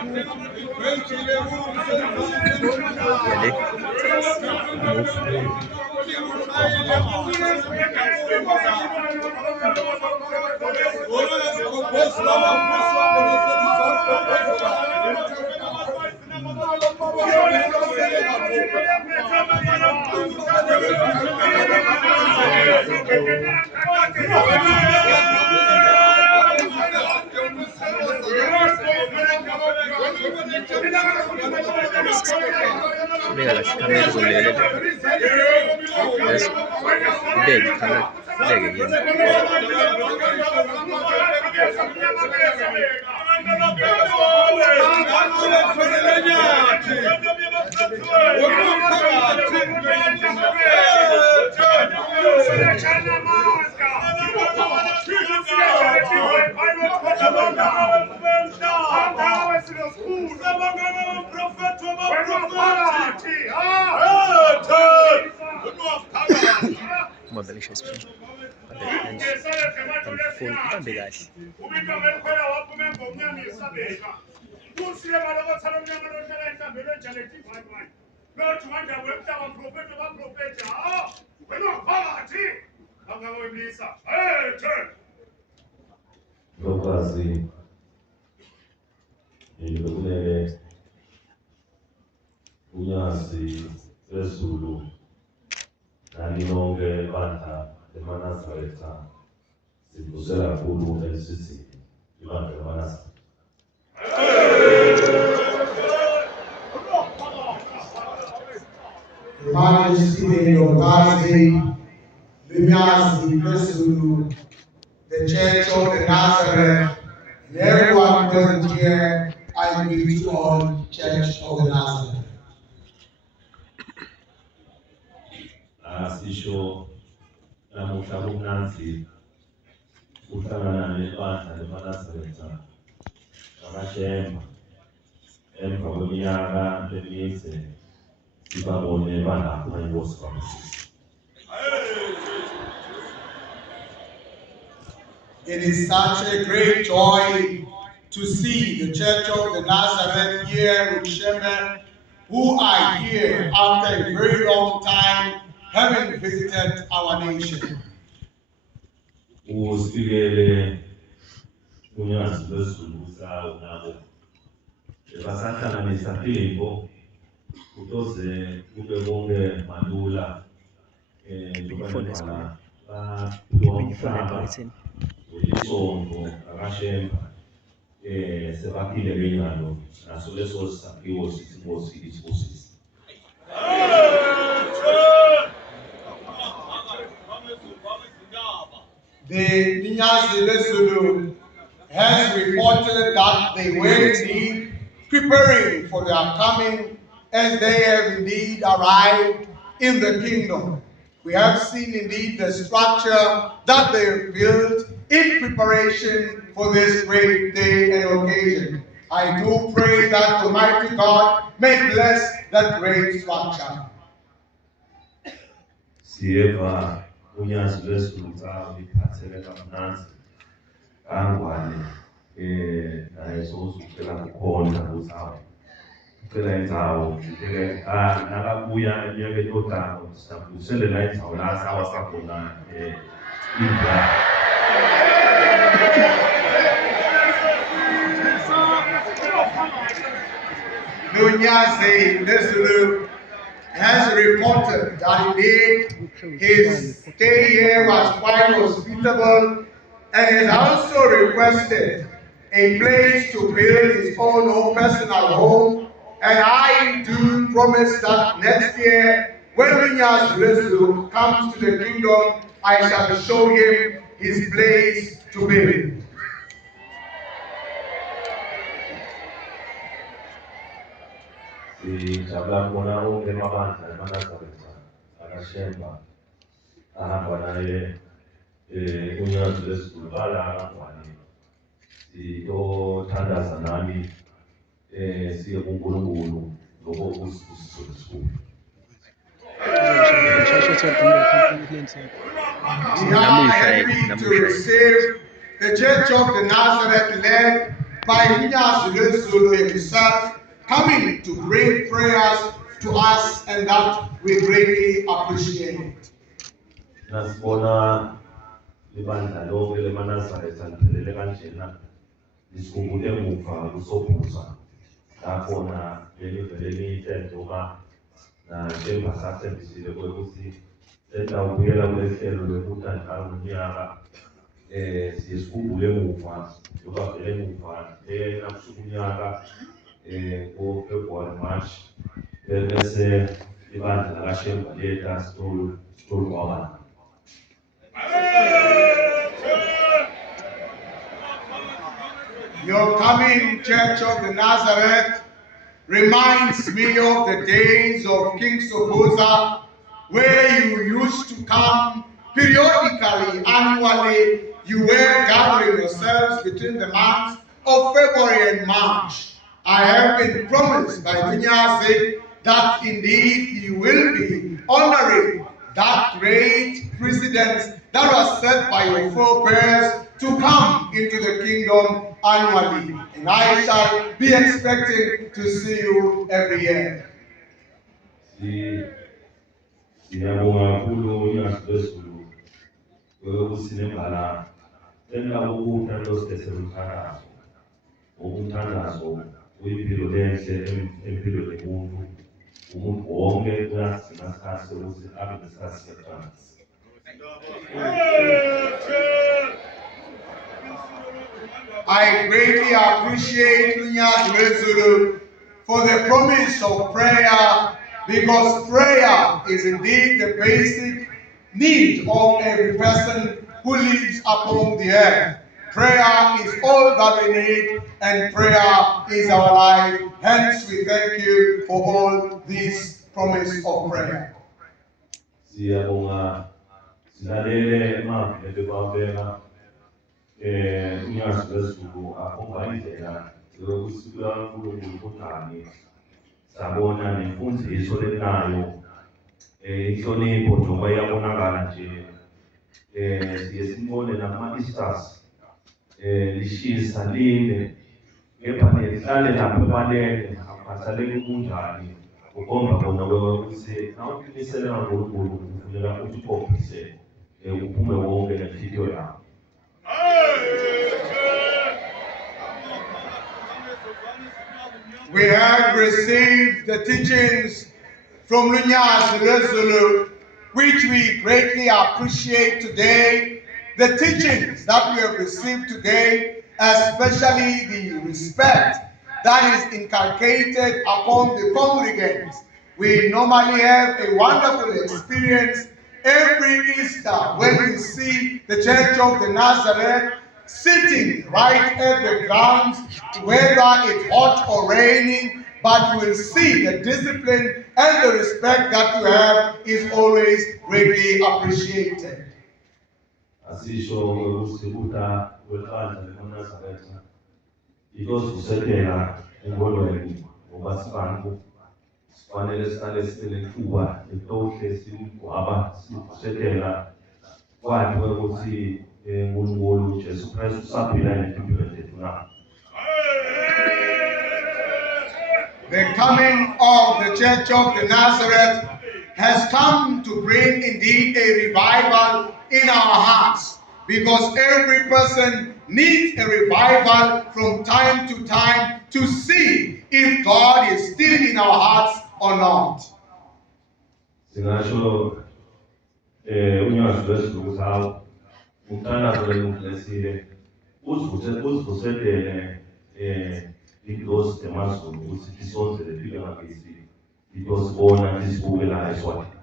Ready? Move. Bega kamera kulele. Yes. Bega kamera. Bega again. Model się sprzęt. Full biegać. Lokwazi lokulele unyazi lwezulu nani lonke ibandla lemaNazaretha sibuze kakhulu elisizini ibandla lemaNazaretha. Majesty, Lokwazi, Lunyazi, Lwezulu, the Church of the Nazareth, and everyone present here, I greet you all, Church of the Nazareth. Asisho namuhla kumnanzi uhlangana nebandla lemaNazaretha abashemba emva kweminyaka emide sibabone balapha inkosi kaMsisi. It is such a great joy to see the Church of the Nazareth here with Shemen, who are here after a very long time having visited our nation. Usifikele unyazi lwezulu sawo nabo basahlanganisa phimbo kutoze kube konke malula lokubana baphiwa isonto akashemba sebaphile benyalo naso leso sakhiwo sithi Nkosi isibusise. The Lunyazi Lwezulu has reported that they were indeed preparing for their coming, as they have indeed arrived in the kingdom. We have seen indeed the structure that they have built in preparation for this great day and occasion. I do pray that Almighty God may bless that great structure. Siyeva unyazi lwezulu zawo liphathele kamnanzi kangwane naye sozucela kukhona kuzawo ucela indzawo nakabuya eminyakeni yodako sisavuselela indzawo la sawa sakhona indla. Lunyazi Lwezulu has reported that indeed his stay here was quite hospitable, and has also requested a place to build his own personal home. And I do promise that next year, when Lunyazi Lwezulu comes to the kingdom, I shall show him his place to build. Sijabula kubona onke amabandla emaNazaretha akashemba ahamba naye unyazi lwezulu balakangwane siyothandaza nami siye kuNkulunkulu lokho kusisizo lesikhulu. We are happy to receive the Church of the Nazareth led by Unyazi Zulu himself, coming to bring prayers to us, and that we greatly appreciate. Nasibona libandla lonke leManazaretha liphelele kanjena lisikhumbule emuva kusobhuza lakhona lelivele liyintendoba njengoba sathembisile kwekuthi setawubuyela kulehlelo lwekuthi njalo ngonyaka siye sikhumbule emuva njengoba vele emuva nakusuka unyaka ngoFebruary March bese ibandla lakashemba leta sitolwabana. Your coming, Church of the Nazareth, reminds me of the days of King Soboza, where you used to come periodically, annually. You were gathering yourselves between the months of February and March. I have been promised by Dunyaze that indeed you will be honoring that great precedence that was set by your forebears to come into the kingdom annually. And I shall be expecting to see you every year. Siyabonga kakhulu uNyazi lwezulu kwekusinembala tena ukuthandazo seseluthandazo ukuthandazo uyimpilo lenhle empilweni yomuntu umuntu wonke uyasidinga isikhathi ukuthi abe nesikhathi sekuthandaza. I greatly appreciate Unyazi Zulu for the promise of prayer, because prayer is indeed the basic need of every person who lives upon the earth. Prayer is all that we need, and prayer is our life. Hence, we thank you for all this promise of prayer. Siyabonga silalele emazwi ebebawabeka Unyazi lwezulu akhomba indlela yokuthi uNkulunkulu kunjani. Sabona nemfundiso lenayo inhlonipho njengoba iyabonakala nje siye sibone nama-Easters lishisa line kepha lihlale lapho ebalele akukhathaleki kunjani ukhomba bona ukuthi nawuqinisele ngaNkulunkulu kufuneka ukuthi ukhombise uphume wonke nenhliziyo yakho. We have received the teachings from Unyazi Zulu, which we greatly appreciate today. The teachings that we have received today, especially the respect that is inculcated upon the congregants. We normally have a wonderful experience every Easter when we see the Church of the Nazareth sitting right at the grounds, whether it's hot or raining, but you will see the discipline and the respect that you have is always greatly appreciated. Asisho ukusibuta kwebandla leManazaretha ikozusekela engolweni ngoba sibantu sifanele sihlale sibenethuba letohle sigwaba sivusekela kwathi ukuthi uNkulunkulu Jesu Kristu usaphila empilweni zethu na. The coming of the Church of the Nazareth has come to bring indeed a revival in our hearts, because every person needs a revival from time to time to see if God is still in our hearts or not. Singasho Unyazi lwezulu ukuthi umthandazo lwemfulesile uzivuselele indosi demazulu ukuthi isonzele phile ngakithi indosi bona isibuke la eSwati.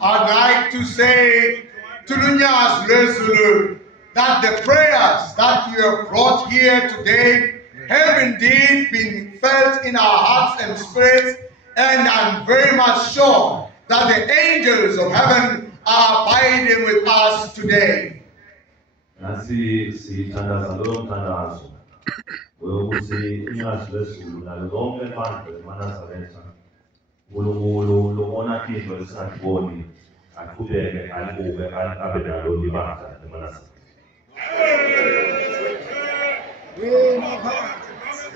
I'd like to say to Unyazi Zulu that the prayers that you have brought here today have indeed been felt in our hearts and spirits, and I'm very much sure that the angels of heaven are abiding with us today. Nasi sithandaza loyo mthandazo wokuthi Unyazi lwezulu nalo lonke ibandla leManazaretha uNkulunkulu lobona into esingatiboni aqhubeke alibuke abe nalo ibandla lemanasini.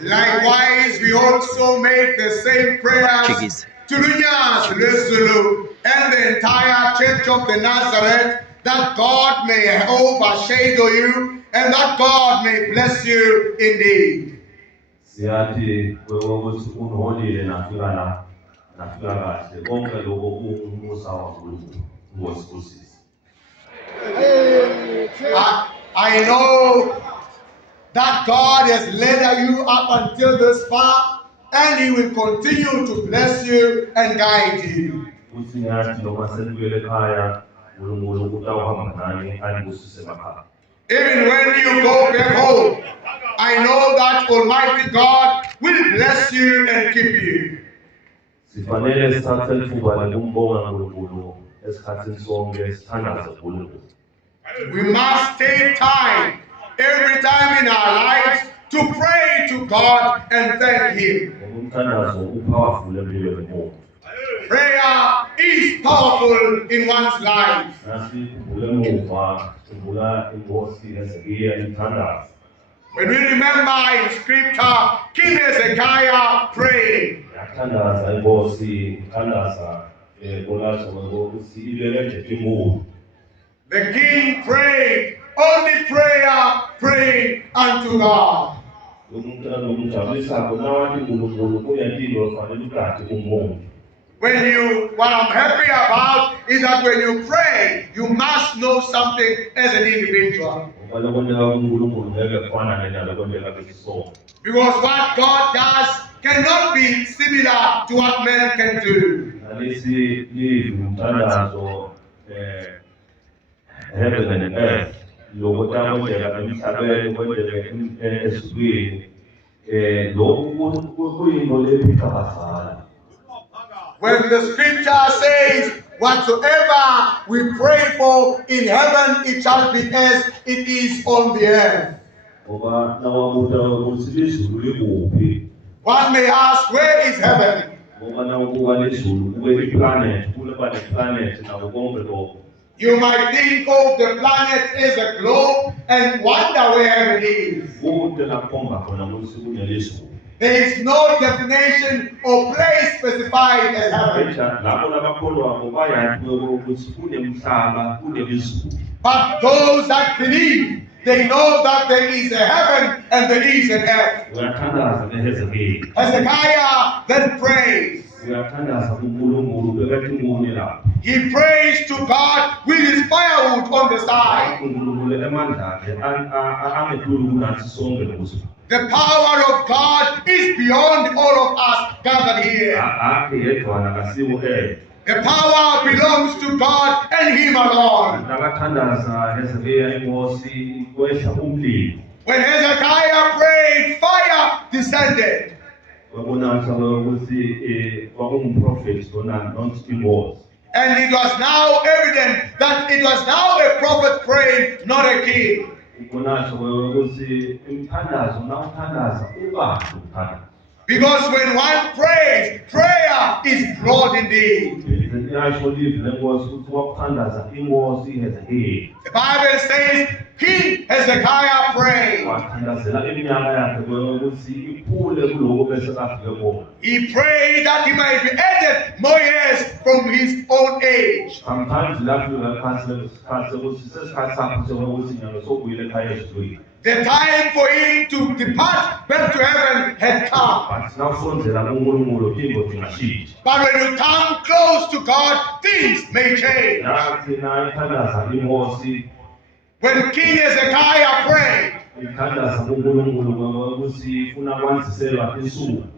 Likewise, we also make the same prayers Chickies. to Lunyas, Lesulu, and the entire Church of the Nazareth, that God may overshadow you and that God may bless you indeed. Siyathi ukuthi unholile nafika kahle konke lokho umusa waNkulunkulu ngosibusisa. I know that God has led you up until this far, and He will continue to bless you and guide you. Uthi ngiyathi noma senibuyele ekhaya uNkulunkulu utawuhamba nani anibusise emakhaya. Even when you go back home, I know that Almighty God will bless you and keep you. Sifanele sithathe ithuba lokumbonga uNkulunkulu esikhathini sonke sithandaze uNkulunkulu. We must take time every time in our lives to pray to God and thank Him. Umthandazo upowerful empilweni yomuntu. Prayer is powerful in one's life. Nasikhumbule emuva sikhumbula inkosi Hezekiya imthandazo. When we remember in Scripture, King Hezekiah prayed. Yathandaza inkosi ithandaza kolasho ngokuthi ibeke nje imulu. The king prayed, only prayer prayed unto God. What I'm happy about is that when you pray, you must know something as an individual. Because what God does cannot be similar to what man can do. Heaven and earth, lokuthi emhlabeni kwenzeke ezulwini lokhu kuyinto lephikabazana. When the Scripture says, whatsoever we pray for in heaven, it shall be as it is on the earth. Ngoba nawabuza ukuthi izulu likuphi. One may ask, where is heaven? Ngoba nawubuka lezulu kube iplanet, kuba neplanet nawo konke lokho. You might think of the planet as a globe and wonder where heaven is. There is no definition or place specified as heaven. But those that believe, they know that there is a heaven and there is an earth. Hezekiah then prays. He prays to God with his firewood on the side. The power of God is beyond all of us gathered here. The power belongs to God and Him alone. When Hezekiah prayed, fire descended. And it was now evident that it was now a prophet praying, not a king. Because when one prays, prayer is broad indeed. The Bible says King Hezekiah prayed. He prayed that he might be added more years from his own age. The time for him to depart back to heaven had come. But when you come close to God, things may change. When King Hezekiah prayed,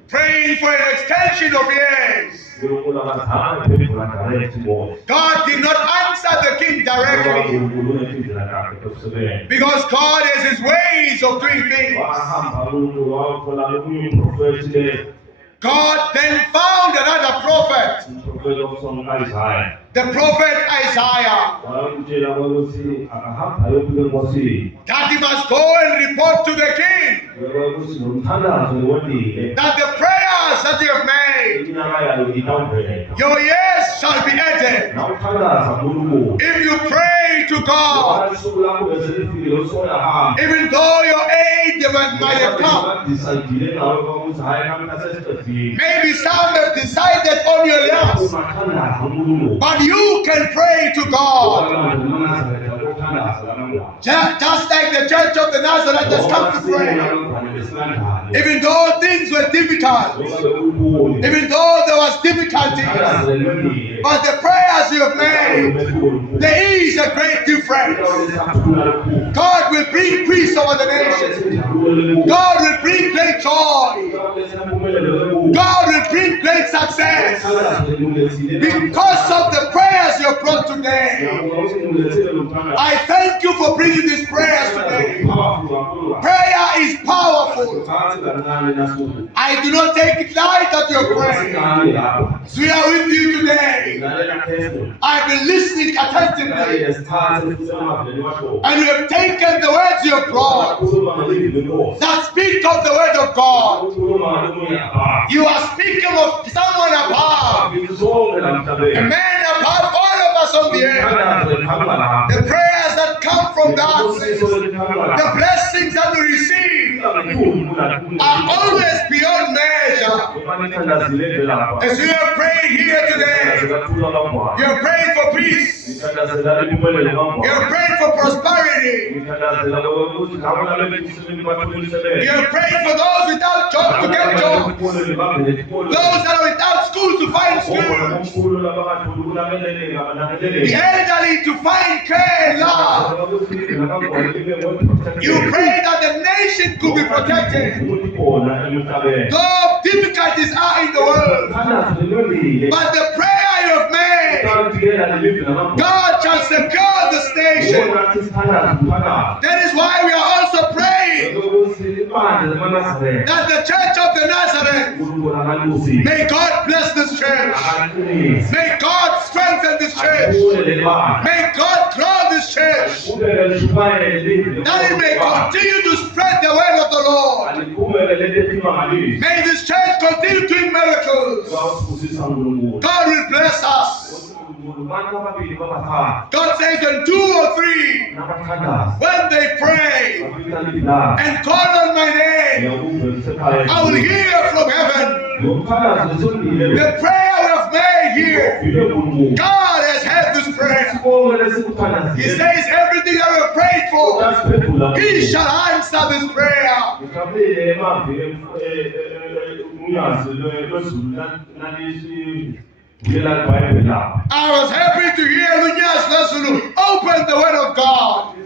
praying for an extension of years, God did not answer the king directly, because God has his ways of doing things. God then found another prophet, the prophet Isaiah, that he must go and report to the king that the prayers that you have made, your years shall be added. If you pray to God, even though your aid might have come, maybe some have decided on your laps, but you can pray to God. Just like the Church of the Nazareth has come to pray. Even though things were difficult, even though there was difficulty, but the prayers you have made, there is a great difference. God will bring peace over the nation. God will bring great joy. God will bring great success because of the prayers you have brought today. I thank you for bringing these prayers today. Prayer is powerful. I do not take it light that you're praying. We are with you today. I've been listening attentively, and you have taken the words you have brought that speak of the word of God. You are speaking of someone above, a man above all of us on the earth. The prayers that come from God, the blessings that we receive are always beyond measure. As you are praying here today, you are praying for peace. You are praying for prosperity. You are praying for those without jobs to get jobs. Those that are without school to find schools. The elderly to find care and love. You pray that the nation could be protected. Though difficulties are in the world, but the prayer you have made, God shall secure this nation. That is why we are also praying that the Church of the Nazareth, may God bless this church. May God strengthen this church. May God grow this church. That it may continue to spread the word of the Lord. May this church continue doing miracles. God will bless us. God says, when 2 or 3, when they pray and call on my name, I will hear from heaven. The prayer we have made here, God has heard this prayer. He says everything that we have prayed for, He shall answer this prayer. I was happy to hear Lunyas Lesulu open the word of God.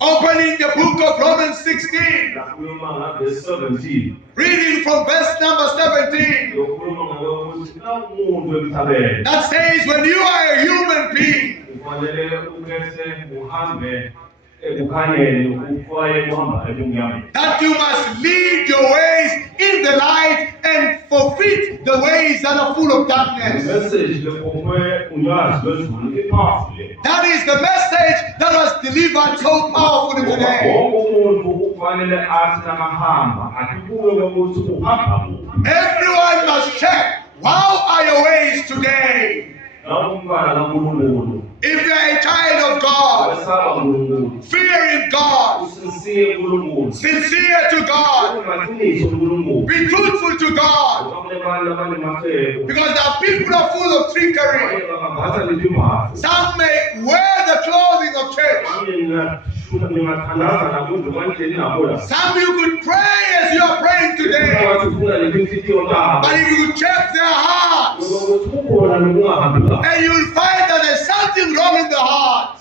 Opening the book of Romans 16. Reading from verse number 17. That says, when you are a human being, that you must lead your ways in the light and forfeit the ways that are full of darkness. That is the message that was delivered so powerfully today. Everyone must check, how are your ways today? If you are a child of God, fearing God, sincere to God, be truthful to God, because there are people are full of trickery. Some may wear the clothing of church. Some you could pray as you are praying today, but if you check their hearts, and you'll find that there's something wrong in the heart.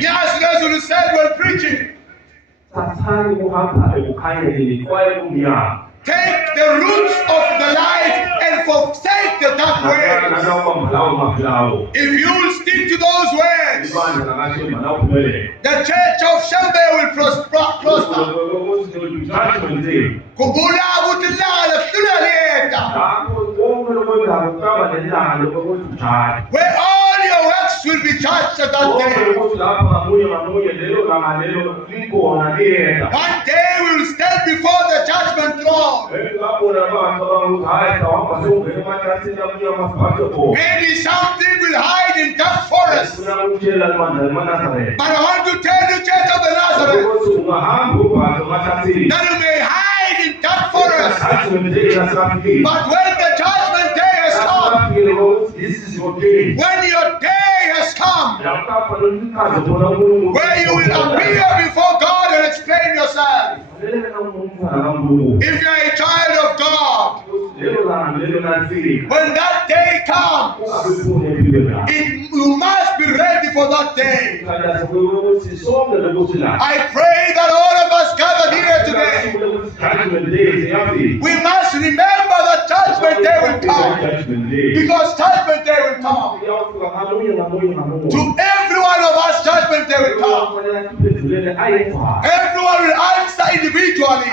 Yes, that's what he said when preaching. Take the roots of the light and forsake the dark ways. If you will stick to those ways, the church of Shambe will prosper. Where all your works will be judged at that day. One day we will stand before the judgment judgment throne. Maybe something will hide in that forest. But I want to tell you, Church of the Nazareth, that you may hide in that forest. But when the judgment day has come, when your day has come, where you will appear before God and explain yourself. If you are a child of God, when that day comes, you must be ready for that day. I pray that all of us gathered here today, we must remember that judgment day will come. Because judgment day will come. To every one of us, judgment day will come. Everyone will answer individually,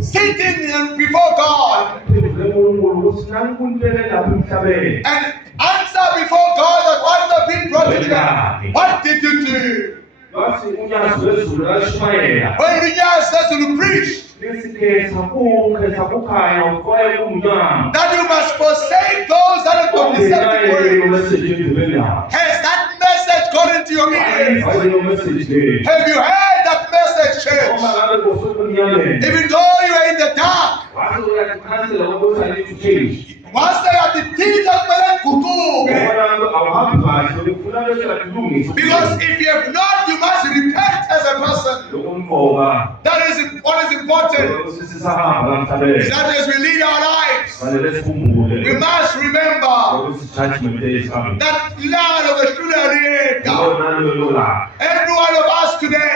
sitting before God, and answer before God that what has been brought to them. What did you do? When the judge says to preach that you must forsake those that have got deceptive ways. Has that message gone into your ears? Have you heard that message, church? Even though you are in the dark, once they are the teeth of because if you have not, you must repent as a person. That is what is important. Is that as we lead our lives, we must remember that Lord of the Creator, every one of us today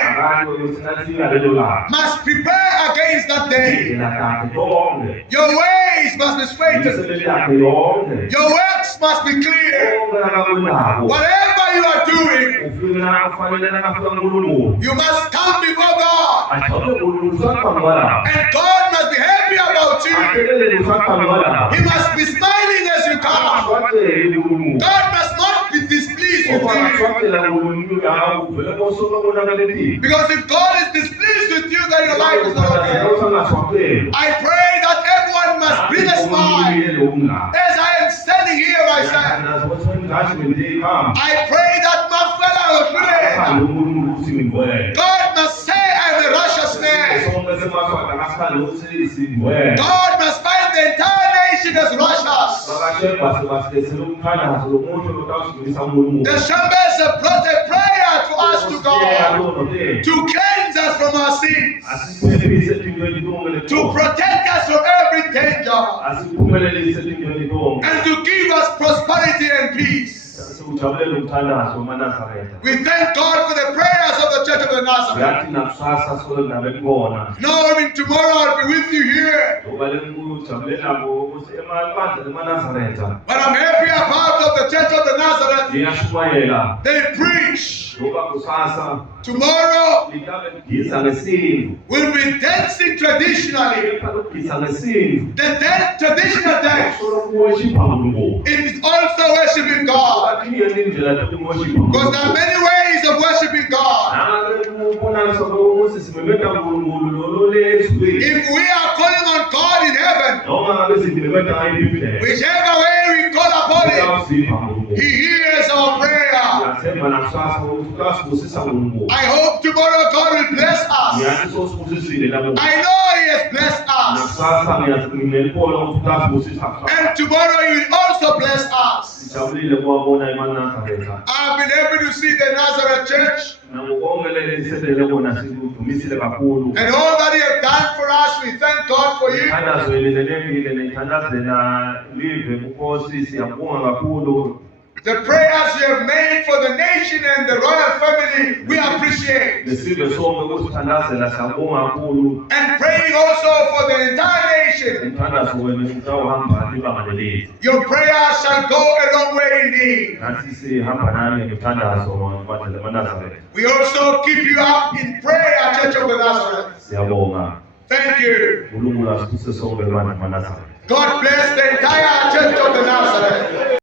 must prepare against that day. Your ways must be straightened. Your works must be clear. Whatever you are doing, you must come before God. And God must be happy about you. He must be smiling as you come. God must not be displeased with you. Because if God is displeased with you, then your life is not okay. I pray that everyone must bring a smile as I am standing here myself. I pray that my fellow friend, God must say I am a righteous man. God must find the entire nation as righteous. The Shambes brought a prayer to us to God to cleanse us from our sins, to protect us from every danger, and to give us prosperity and peace. We thank God for the prayers of the Church of the Nazareth. No, even tomorrow I'll be with you here. But I'm happy about of the Church of the Nazareth. They preach. Tomorrow we'll be dancing traditionally. The traditional dance. It is also worshiping God. Because there are many ways of worshiping God. If we are calling on God in heaven, whichever way we call upon Him, He hears our prayer. I hope tomorrow God will bless us. I know He has blessed us. And tomorrow He will also bless us. I've been able to see the Nazareth Church. And all that He has done for us, we thank God for you. The prayers you have made for the nation and the royal family, we appreciate. And praying also for the entire nation. Your prayers shall go a long way indeed. We also keep you up in prayer, Church of the Nazareth. Thank you. God bless the entire Church of the Nazareth.